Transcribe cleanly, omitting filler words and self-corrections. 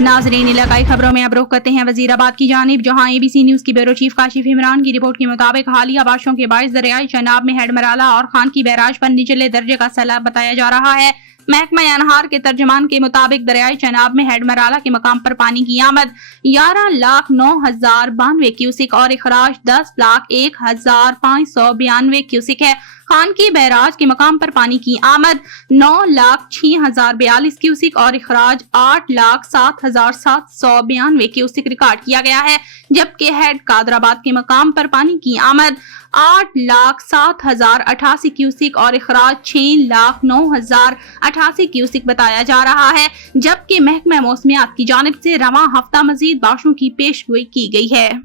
नाज़रीन, इलाकाई खबरों में अब रुख करते हैं वजीराबाद की जानिब, जहां ABC न्यूज की ब्यूरो चीफ काशिफ इमरान की रिपोर्ट के मुताबिक हालिया बारिशों के बाइस दरियाई चनाब में हेडमराला और खान की बैराज पर निचले दर्जे का सैलाब बताया जा रहा है। महकमा अनहार के तर्जमान के मुताबिक दरियाई चनाब में हेडमराला के मकाम पर पानी की आमद 11,09,092 क्यूसिक और इखराज 10,01,592 क्यूसिक है। खान की बैराज के मकाम पर पानी की आमद 9,06,042 क्यूसिक और इखराज 8,07,792 क्यूसिक रिकॉर्ड किया गया है, जबकि हेड कादराबाद के मकाम पर पानी की आमद 8,07,088 क्यूसिक और इखराज 6,09,088 क्यूसिक बताया जा रहा है, जबकि महकमा मौसमियात की जानिब से रवां हफ्ता मजीद बारिशों की पेशगोई की गई है।